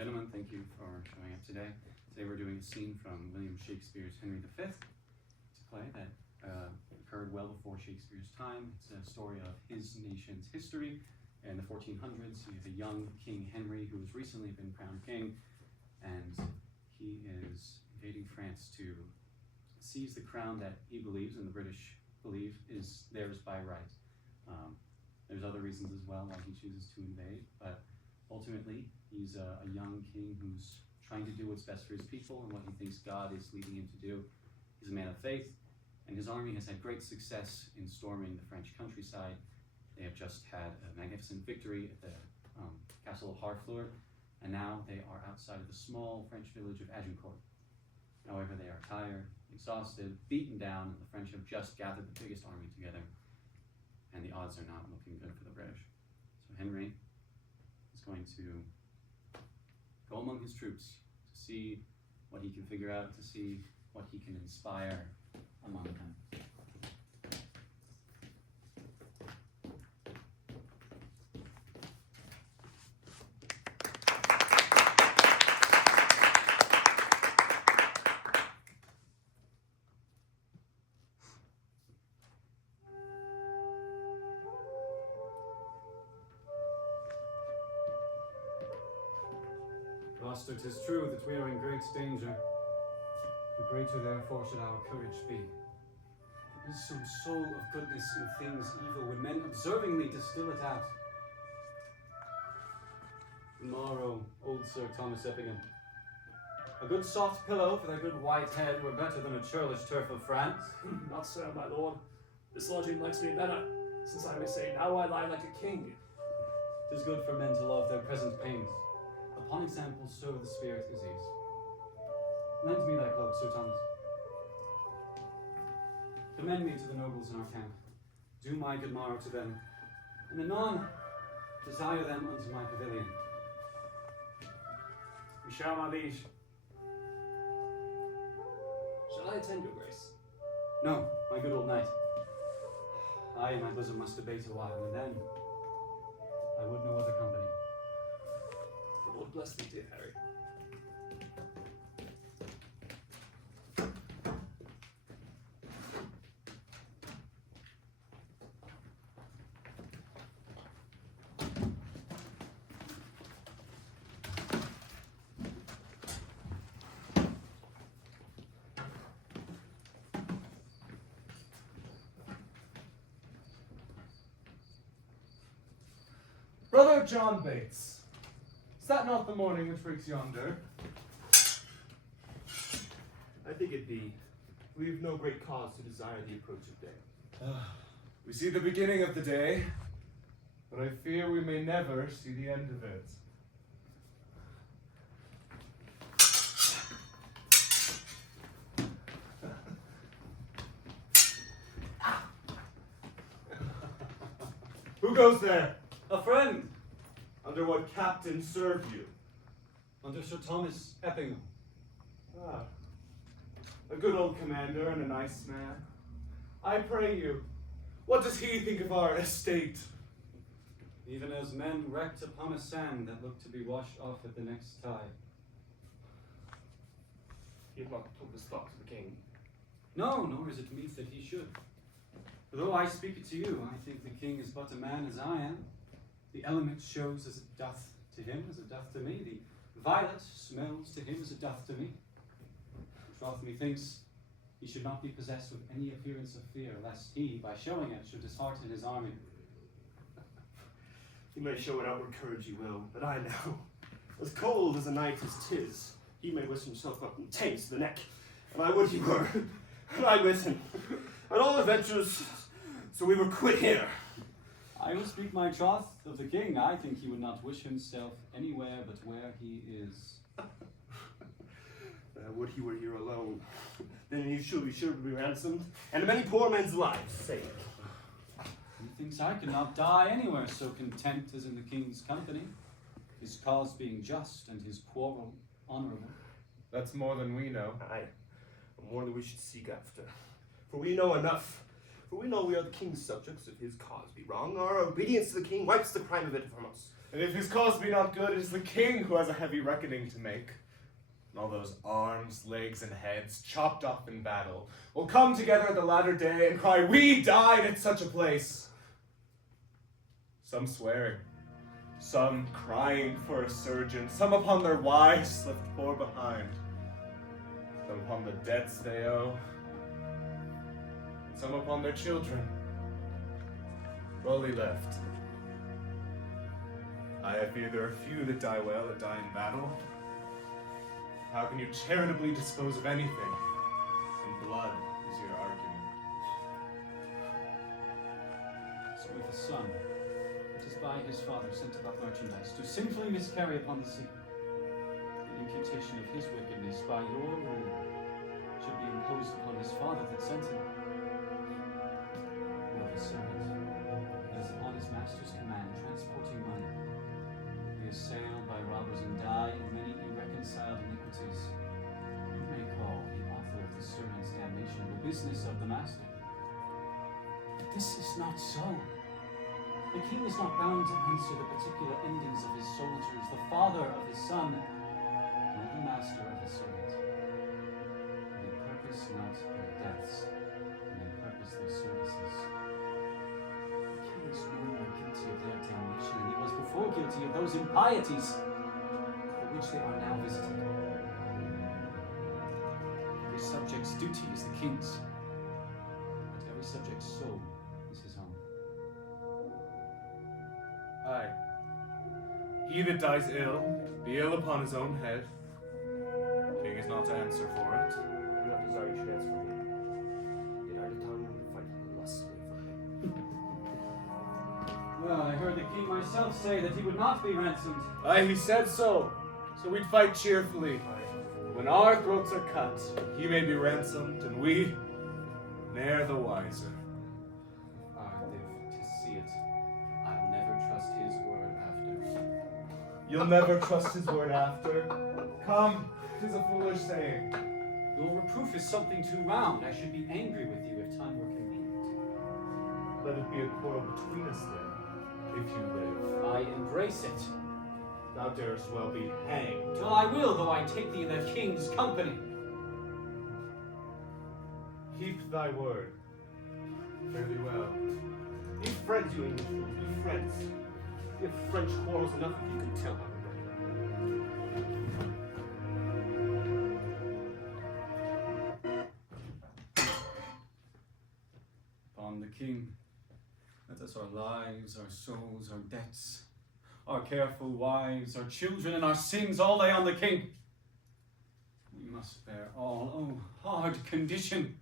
gentlemen, thank you for showing up today. Today we're doing a scene from William Shakespeare's Henry V. It's a play that occurred well before Shakespeare's time. It's a story of his nation's history. In the 1400s, you have a young King Henry who has recently been crowned king, and he is invading France to seize the crown that he believes, and the British believe, is theirs by right. There's other reasons as well why he chooses to invade, but ultimately he's a young king who's trying to do what's best for his people and what he thinks God is leading him to do. He's a man of faith, and his army has had great success in storming the French countryside. They have just had a magnificent victory at the castle of Harfleur, and now they are outside of the small French village of Agincourt. However, they are tired, exhausted, beaten down, and the French have just gathered the biggest army together, and the odds are not looking good for the British. So Henry is going to go among his troops to see what he can figure out, to see what he can inspire among them. Master, 'tis true that we are in great danger. The greater therefore should our courage be. There is some soul of goodness in things evil, when men observingly distill it out. Tomorrow, old Sir Thomas Eppingham, a good soft pillow for thy good white head were better than a churlish turf of France. Not so, my lord. This lodging likes me better, since I may say, now I lie like a king. 'Tis good for men to love their present pains. Upon example, so the spirit is ease. Lend me thy cloak, Sir Thomas. Commend me to the nobles in our camp. Do my good morrow to them, and anon desire them unto my pavilion. We shall, my liege. Shall I attend your grace? No, my good old knight. I and my bosom must debate a while, and then I would no other company. The Lord bless thee, dear Harry. Brother John Bates, is that not the morning which breaks yonder? I think it be. We've no great cause to desire the approach of day. We see the beginning of the day, but I fear we may never see the end of it. Who goes there? A friend! Under what captain served you? Under Sir Thomas Eppingham. Ah, a good old commander and a nice man. I pray you, what does he think of our estate? Even as men wrecked upon a sand that looked to be washed off at the next tide. He had not told this thought to the king. No, nor is it meet that he should. For though I speak it to you, I think the king is but a man as I am. The element shows as it doth to him, as it doth to me. The violet smells to him as it doth to me. Troth, methinks he should not be possessed with any appearance of fear, lest he, by showing it, should dishearten his army. He may show what outward courage he will, but I know. As cold as a night as 'tis, he may wish himself up in tanks to the neck, and I would he were, and I with him. At all adventures, so we were quit here. I will speak my troth of the king. I think he would not wish himself anywhere but where he is. Would he were here alone, then he should be ransomed, and many poor men's lives saved. Methinks I could not die anywhere so content as in the king's company, his cause being just and his quarrel honorable. That's more than we know. Aye, more than we should seek after. For we know enough. For we know we are the king's subjects. If his cause be wrong, our obedience to the king wipes the crime of it from us. And if his cause be not good, it is the king who has a heavy reckoning to make. And all those arms, legs, and heads, chopped off in battle, will come together at the latter day and cry, "We died at such a place!" Some swearing, some crying for a surgeon, some upon their wives left poor behind, some upon the debts they owe, and some upon their children, lowly left. I fear there are few that die well that die in battle. How can you charitably dispose of anything? And blood is your argument. So with the son, it is by his father sent about merchandise to sinfully miscarry upon the sea. The imputation of his wickedness by your rule should be imposed upon his father that sent him. Or his servant, that is upon his master's command, transporting money, be assailed by robbers and die in many irreconciled iniquities. You may call the author of the servant's damnation the business of the master. But this is not so. The king is not bound to answer the particular endings of his soldiers, the father of his son, nor the master of his servant. They purpose not their deaths, and they purpose their services. The king is no more guilty of their damnation than he was before guilty of those impieties for which they are now visited. Every subject's duty is the king's, but every subject's soul is his own. Aye. He that dies ill, be ill upon his own head. The king is not to answer for it. I do not desire you should answer for me. Yet I determined to fight lustily for him. Well, I heard the king myself say that he would not be ransomed. Aye, he said so. So we'd fight cheerfully. When our throats are cut, he may be ransomed, and we ne'er the wiser. I live to see it. I'll never trust his word after. You'll never trust his word after. Come, 'tis a foolish saying. Your reproof is something too round. I should be angry with you if time were convenient. Let it be a quarrel between us then, if you live. I embrace it. Thou darest well be hanged. Well, I will, though I take thee in the king's company. Keep thy word. Fare thee well. Be friends, you English fools, be friends. We have French quarrels enough if you can tell everybody. Upon the king, let us our lives, our souls, our debts, our careful wives, our children, and our sins all lay on the king. We must bear all. Oh, hard condition!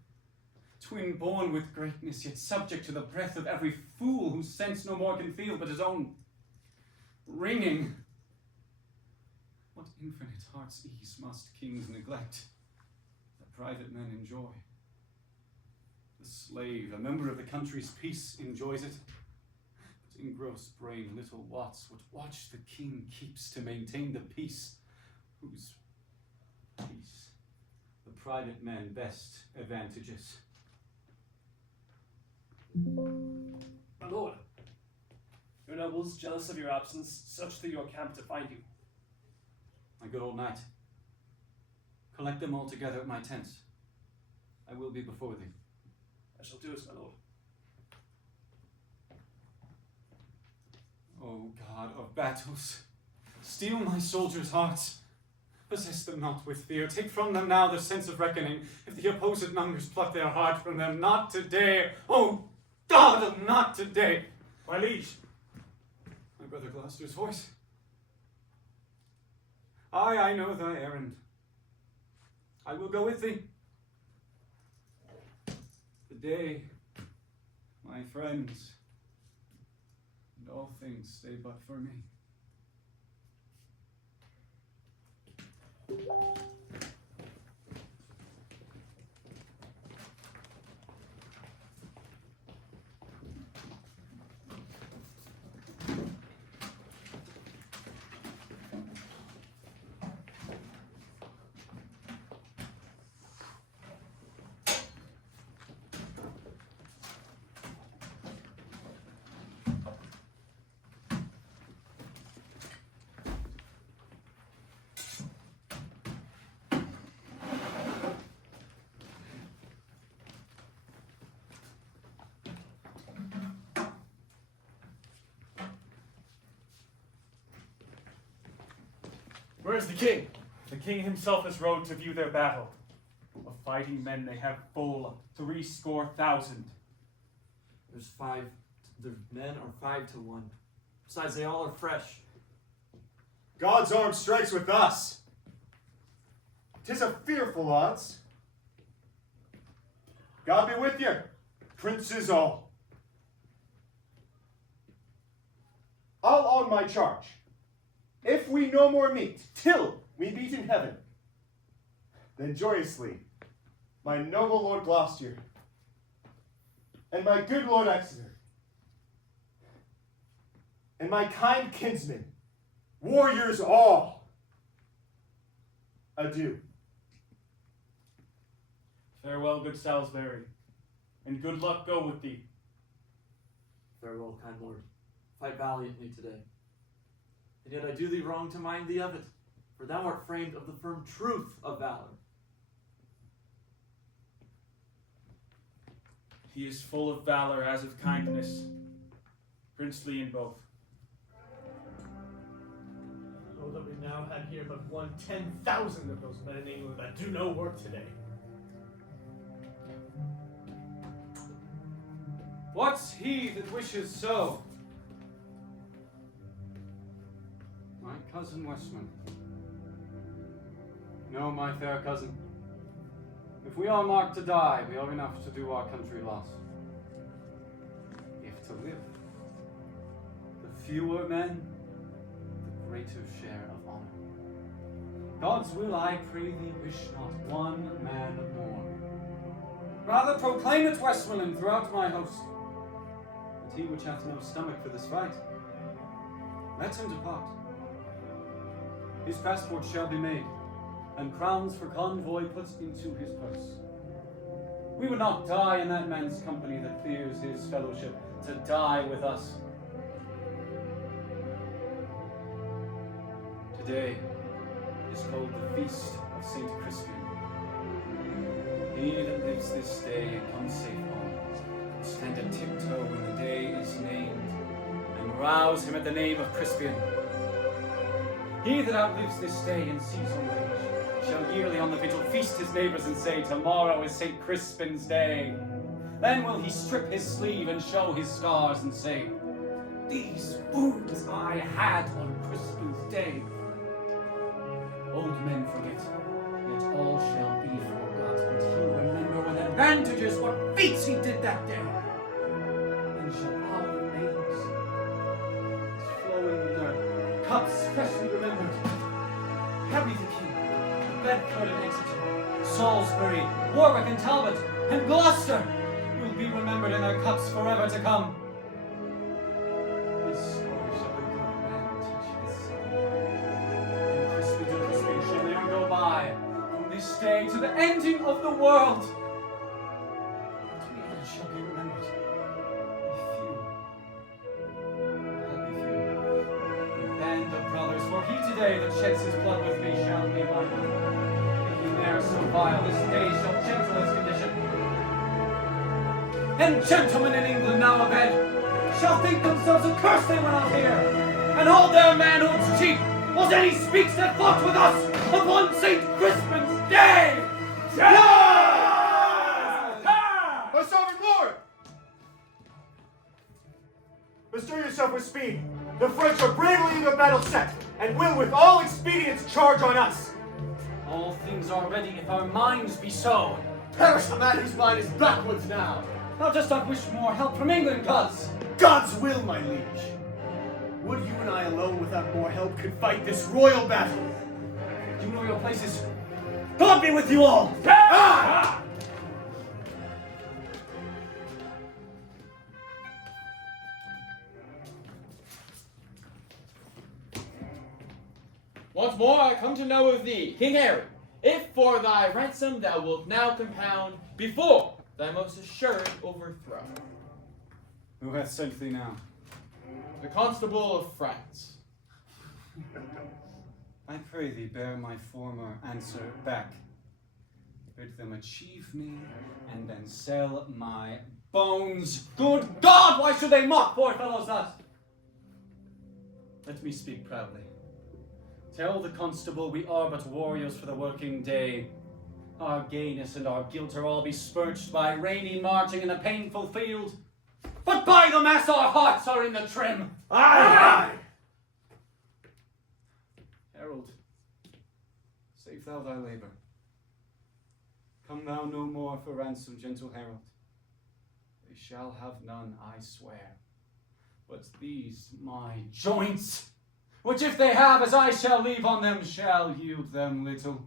Twin born with greatness, yet subject to the breath of every fool whose sense no more can feel but his own wringing. What infinite heart's ease must kings neglect, that private men enjoy? The slave, a member of the country's peace, enjoys it, but engrossed brain little wots what watch the king keeps to maintain the peace, whose peace the private men best advantages. My lord, your nobles, jealous of your absence, search through your camp to find you. My good old knight, collect them all together at my tent. I will be before thee. I shall do it, my lord. O God of battles, steel my soldiers' hearts. Possess them not with fear. Take from them now the sense of reckoning. If the opposite numbers pluck their heart from them, not today. Oh God, not today. My liege. My brother Gloucester's voice. I know thy errand. I will go with thee. The day, my friends, and all things stay but for me. Where is the king? The king himself has rode to view their battle. Of fighting men they have full 70,000. The men are 5 to 1. Besides, they all are fresh. God's arm strikes with us. 'Tis a fearful odds. God be with you, princes all. I'll on my charge. If we no more meet, till we meet in heaven, then joyously, my noble Lord Gloucester, and my good Lord Exeter, and my kind kinsmen, warriors all, adieu. Farewell, good Salisbury, and good luck go with thee. Farewell, kind lord. Fight valiantly today. And yet I do thee wrong to mind thee of it, for thou art framed of the firm truth of valor. He is full of valor as of kindness, princely in both. Oh, that we now had here but 1/10,000 of those men in England that do no work today. What's he that wishes so? My cousin Westman. No, my fair cousin. If we are marked to die, we are enough to do our country loss. If to live, the fewer men, the greater share of honor. God's will, I pray thee, wish not one man more. Rather proclaim it, Westmoreland, throughout my host. But he which hath no stomach for this fight, let him depart. His passport shall be made, and crowns for convoy put into his purse. We would not die in that man's company that fears his fellowship to die with us. Today is called the Feast of St. Crispin. He that lives this day and comes safe home will stand a tiptoe when the day is named, and rouse him at the name of Crispian. He that outlives this day and sees old age shall yearly on the vigil feast his neighbors and say, tomorrow is St. Crispin's day. Then will he strip his sleeve and show his scars and say, these wounds I had on Crispin's day. Old men forget, yet all shall be forgot, but he'll remember with advantages what feats he did that day. Then shall our names, flowing with our cups freshly remembered, Henry the King, Bedford and Exeter, Salisbury, Warwick and Talbot, and Gloucester will be remembered in their cups forever to come. This story shall the good man teach his son. And crispy to crispy shall ne'er go by, from this day to the ending of the world. But we all shall be remembered. A few, happy few, a band of brothers, for he today that sheds his blood with me shall be my own. If he ne'er so vile, this day shall gentle his condition. And gentlemen in England now abed shall think themselves accursed they were not here, and hold their manhoods cheap, was any speaks that fought with us upon St. Crispin's day! My sovereign lord! Bestir yourself with speed. The French are bravely in the battle set, and will with all expedients charge on us. All things are ready if our minds be so. Perish the man whose mind is backwards now. Thou dost not wish more help from England, gods. God's will, my liege. Would you and I alone without more help could fight this royal battle? You know your places. God be with you all! Once more I come to know of thee, King Harry, if for thy ransom thou wilt now compound before thy most assured overthrow. Who hath sent thee now? The Constable of France. I pray thee bear my former answer back. Bid them achieve me, and then sell my bones. Good God, why should they mock poor fellows thus? Let me speak proudly. Tell the constable we are but warriors for the working day. Our gayness and our guilt are all besmirched by rainy marching in a painful field. But by the mass our hearts are in the trim. Aye! Harold, save thou thy labor. Come thou no more for ransom, gentle Harold. They shall have none, I swear. But these my joints, which if they have, as I shall leave on them, shall yield them little.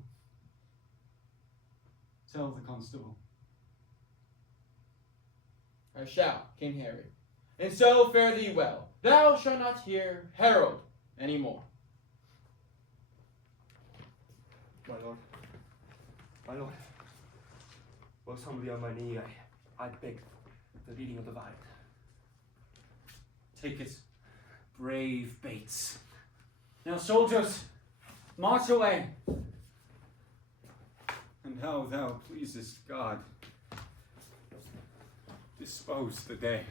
Tell the constable. I shall, King Harry. And so fare thee well. Thou shalt not hear Harold any more. My lord. My lord. Most humbly on my knee, I beg the reading of the vine. Take it, brave Bates. Now, soldiers, march away. And how thou pleasest God, dispose the day.